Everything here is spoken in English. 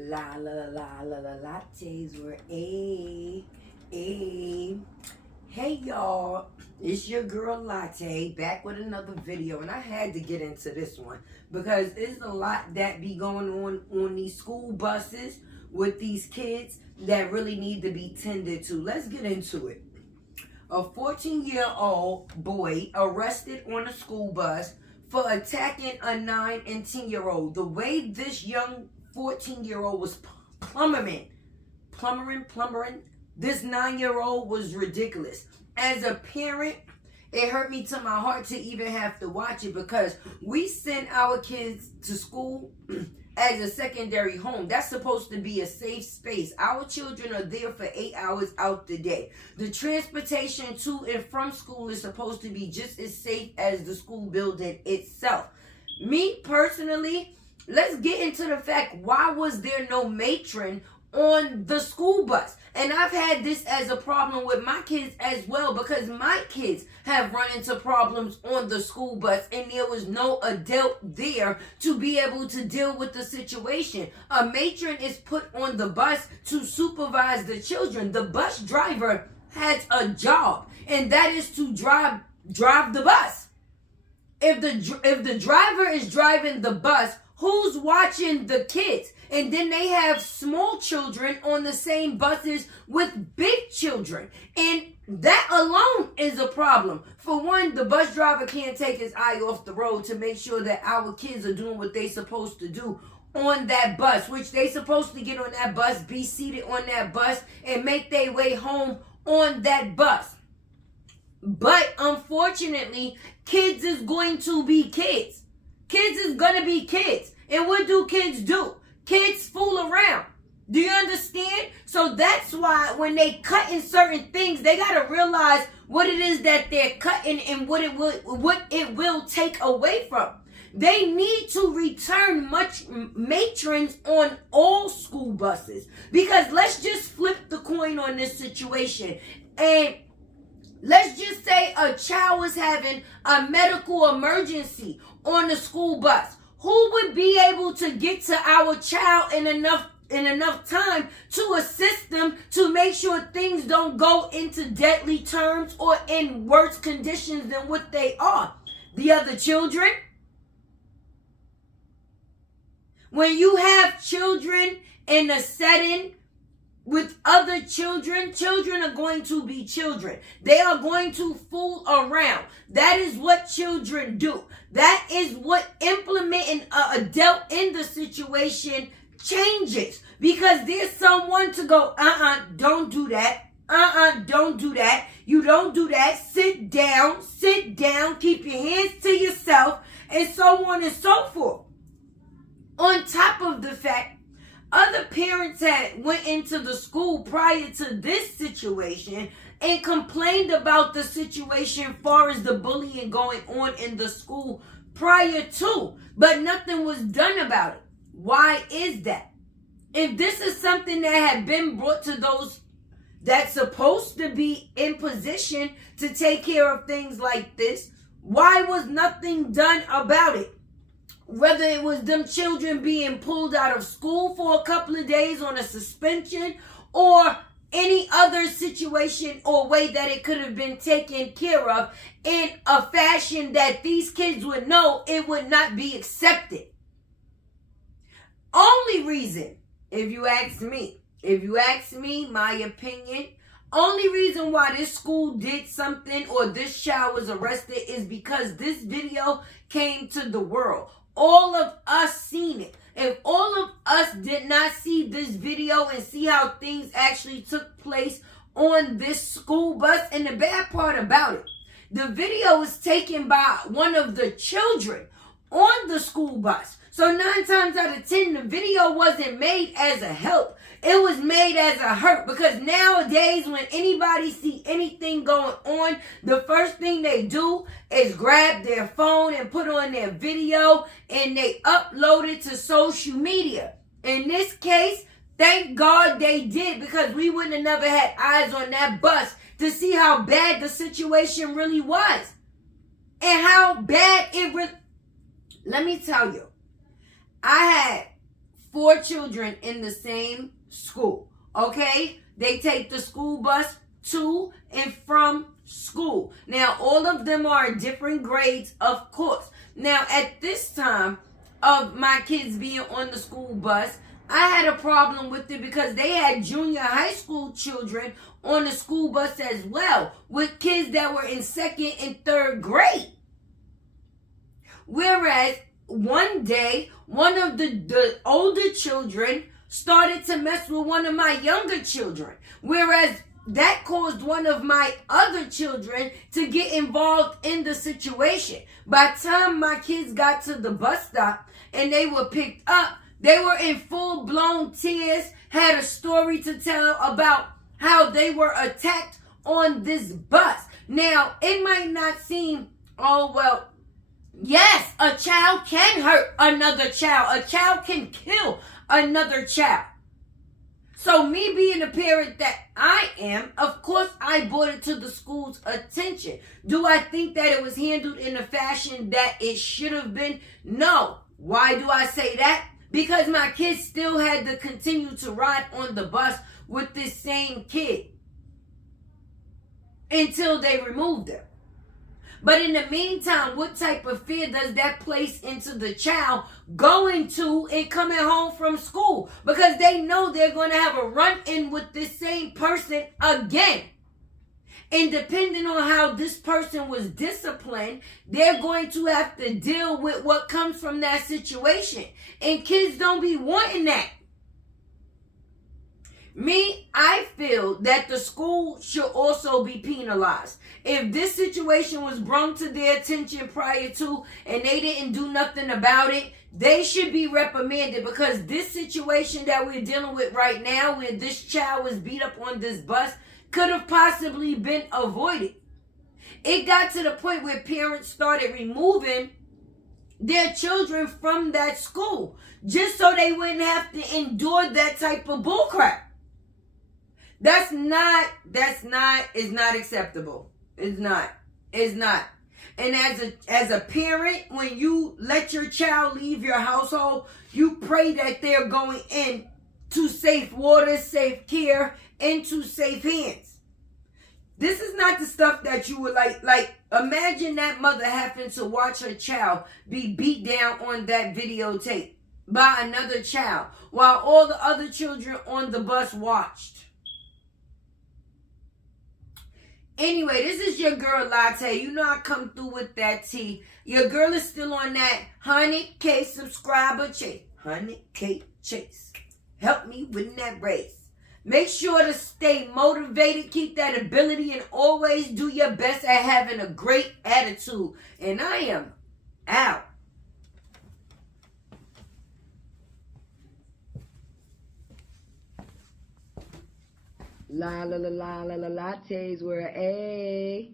La la la la la lattes were a. Hey y'all, it's your girl Latte back with another video, and I had to get into this one because there's a lot that be going on these school buses with these kids that really need to be tended to. Let's get into it. A 14-year-old boy arrested on a school bus for attacking a 9 and 10-year-old. The way this young 14-year-old was plumbering this 9-year-old was ridiculous. As a parent, it hurt me to my heart to even have to watch it because we send our kids to school as a secondary home. That's supposed to be a safe space. Our children are there for 8 hours out the day. The transportation to and from school is supposed to be just as safe as the school building itself. Me personally, let's get into the fact, why was there no matron on the school bus? And I've had this as a problem with my kids as well, because my kids have run into problems on the school bus and there was no adult there to be able to deal with the situation. A matron is put on the bus to supervise the children. The bus driver has a job, and that is to drive the bus. If the driver is driving the bus, who's watching the kids? And then they have small children on the same buses with big children. And that alone is a problem. For one, the bus driver can't take his eye off the road to make sure that our kids are doing what they're supposed to do on that bus, which they're supposed to get on that bus, be seated on that bus, and make their way home on that bus. But unfortunately, kids is going to be kids. Kids is going to be kids. And what do kids do? Kids fool around. Do you understand? So that's why when they cut in certain things, they got to realize what it is that they're cutting and what it will take away from. They need to return matrons on all school buses, because let's just flip the coin on this situation. And let's just say a child was having a medical emergency on the school bus. Who would be able to get to our child in enough time to assist them to make sure things don't go into deadly terms or in worse conditions than what they are? The other children? When you have children in a setting with other children, children are going to be children. They are going to fool around. That is what children do. That is what implementing an adult in the situation changes. Because there's someone to go, don't do that. Don't do that. You don't do that. Sit down, keep your hands to yourself, and so on and so forth. On top of the fact, other parents had went into the school prior to this situation and complained about the situation far as the bullying going on in the school prior to, but nothing was done about it. Why is that? If this is something that had been brought to those that's supposed to be in position to take care of things like this, why was nothing done about it? Whether it was them children being pulled out of school for a couple of days on a suspension, or any other situation or way that it could have been taken care of in a fashion that these kids would know it would not be accepted. Only reason, if you ask me my opinion, only reason why this school did something or this child was arrested is because this video came to the world. All of us seen it. If all of us did not see this video and see how things actually took place on this school bus, and the bad part about it, the video was taken by one of the children on the school bus. So 9 times out of 10, the video wasn't made as a help. It was made as a hurt, because nowadays when anybody see anything going on, the first thing they do is grab their phone and put on their video and they upload it to social media. In this case, thank God they did, because we wouldn't have never had eyes on that bus to see how bad the situation really was. And how bad it really... Let me tell you, I had 4 children in the same school. Okay? They take the school bus to and from school. Now, all of them are in different grades, of course. Now, at this time of my kids being on the school bus, I had a problem with it because they had junior high school children on the school bus as well, with kids that were in 2nd and 3rd grade. Whereas one day, one of the older children started to mess with one of my younger children. Whereas that caused one of my other children to get involved in the situation. By the time my kids got to the bus stop and they were picked up, they were in full-blown tears, had a story to tell about how they were attacked on this bus. Now, it might not seem, oh, well, yes, a child can hurt another child. A child can kill another child. So me being a parent that I am, of course I brought it to the school's attention. Do I think that it was handled in a fashion that it should have been? No. Why do I say that? Because my kids still had to continue to ride on the bus with this same kid until they removed them. But in the meantime, what type of fear does that place into the child going to and coming home from school? Because they know they're going to have a run-in with this same person again. And depending on how this person was disciplined, they're going to have to deal with what comes from that situation. And kids don't be wanting that. Me, I feel that the school should also be penalized. If this situation was brought to their attention prior to and they didn't do nothing about it, they should be reprimanded, because this situation that we're dealing with right now, where this child was beat up on this bus, could have possibly been avoided. It got to the point where parents started removing their children from that school just so they wouldn't have to endure that type of bullcrap. It's not acceptable. It's not. And as a parent, when you let your child leave your household, you pray that they're going in to safe waters, safe care, into safe hands. This is not the stuff that you would like. Imagine that mother having to watch her child be beat down on that videotape by another child while all the other children on the bus watched. Anyway, this is your girl Latte. You know I come through with that tea. Your girl is still on that 100K subscriber chase. 100K chase. Help me win that race. Make sure to stay motivated, keep that ability, and always do your best at having a great attitude. And I am out. La la la la la la lattes were a.